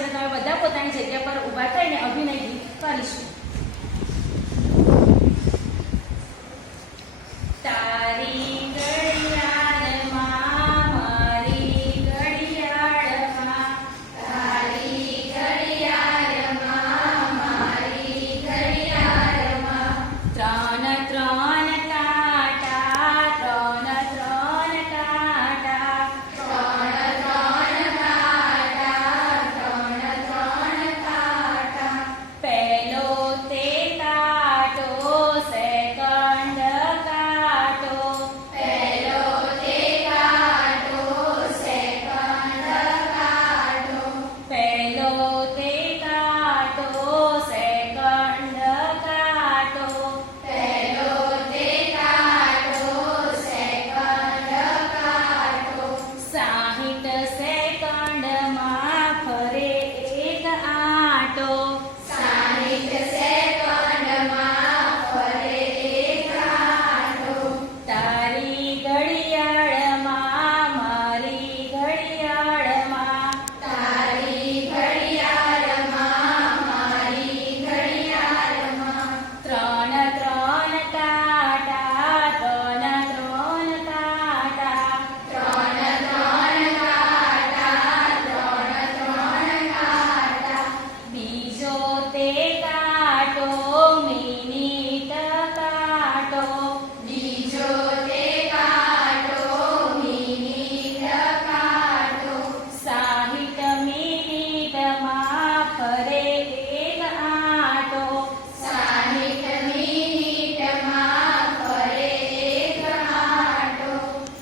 છે તો તમે બધા પોતાની જગ્યા પર ઊભા થઈને અભિનય ગીત કરીશું. તારી ઘડિયાળમાં મારી ઘડિયાળમાં, તારી ઘડિયાળમાં મારી ઘડિયાળમાં ત્રણ ત્રણ કાંટા, ત્રણ ત્રણ કાંટા, ત્રણ ત્રણ કાંટા, ત્રણ ત્રણ કાંટા. પહેલો તે કાંટો સેકન્ડ કાંટો, પહેલો તે કાંટો સેકન્ડ કાંટો, પહેલો તે કાંટો સેકન્ડ કાંટો, પહેલો તે કાંટો સેકન્ડ કાંટો. 60 સેકન્ડમાં ફરે એક આંટો, 60 સેકન્ડમાં ફરે એક આંટો. તારી ઘડિયાળમાં મારી ઘડિયાળમાં, તારી ઘડિયાળમાં મારી ઘડિયાળમાં ત્રણ ત્રણ કાંટા, ત્રણ ત્રણ કાંટા, ત્રણ ત્રણ કાંટા, ત્રણ ત્રણ કાંટા. બીજો તે કાંટો મિનિટ કાંટો, બીજો તે કાંટો મિનિટ કાંટો. 60 મિનિટમાં ફરે એક આંટો, 60 મિનિટમાં ફરે એક આંટો.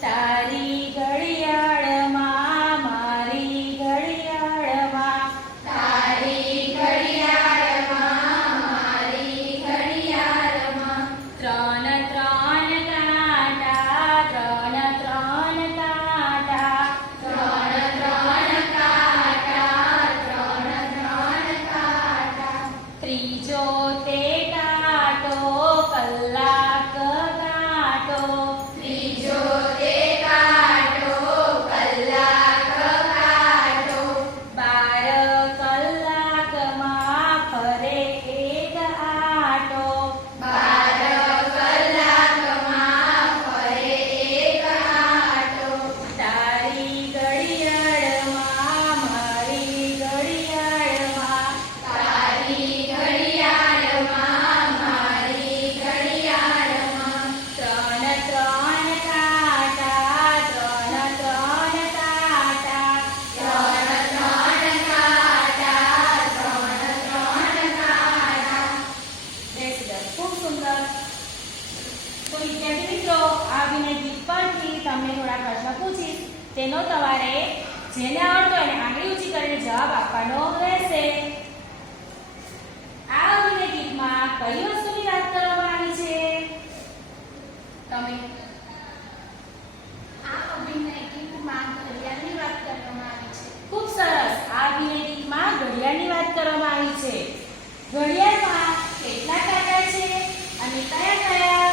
તારી ઘડિયાળમાં મારી ઘડિયાળમાં, તારી ઘડિયાળમાં મારી ઘડિયાળમાં ત્રણ ત્રણ કાંટા, ત્રણ ત્રણ કાંટા, ત્રણ ત્રણ કાંટા, ત્રણ ત્રણ કાંટા. ત્રીજો તે કાંટો કલાક કાંટો, ત્રીજો તે કાંટો કલાક કાંટો. 12 કલાકમાં ફરે એક આંટો, 12 કલાકમાં ફરે એક આંટો. તારી ઘડિયાળમાં મારી ઘડિયાળમાં, તારી ઘડિયાળમાં મારી ઘડિયાળમાં ત્રણ ત્રણ કાંટા, ત્રણ ત્રણ કાંટા, ત્રણ ત્રણ કાંટા, ત્રણ ત્રણ કાંટા. બેસી જાઓ. ખૂબ સુંદર. તો વિદ્યાર્થી મિત્રો, આ અભિનય ગીત પરથી તમને થોડા પ્રશ્ન પૂછીશ, તેનો તમારે જેને આવડતો હોય એને આંગળી ઊંચી કરીને જવાબ આપવાનો રહેશે. આ અભિનય ગીતમાં કઈ વસ્તુની વાત કરવામાં આવી છે? તમે આ અભિનય ગીતમાં ઘડિયાળની વાત કરવામાં આવી છે. ખૂબ સરસ. આ અભિનય ગીતમાં ઘડિયાળની વાત કરવામાં આવી છે. ઘડિયાળમાં કેટલા કાંટા છે અને કયા કયા?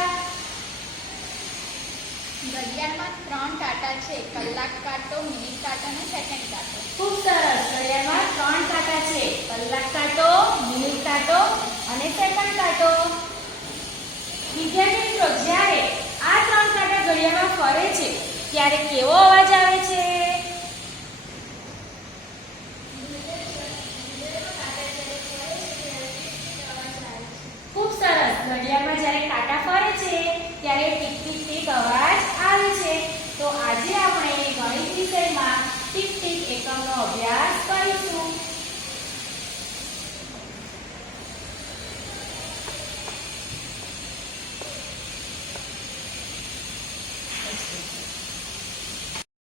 ઘડિયાળમાં 3 કાંટા છે, કલાક કાંટો, મિનિટ કાંટો અને સેકન્ડ કાંટો. ખૂબ સરસ. ઘડિયાળમાં 3 કાંટા છે, કલાક કાંટો, મિનિટ કાંટો અને સેકન્ડ કાંટો. વિદ્યાર્થી મિત્રો, જ્યારે આ 3 કાંટા ઘડિયાળમાં ફરે છે ત્યારે કેવો અવાજ આવે છે? ખૂબ સરસ. ઘડિયાળમાં જ્યારે કાંટા ફરે છે ત્યારે ટીક ટીક ટીક અવાજ આવે છે. તો આજે આપણે ગણિત વિષયમાં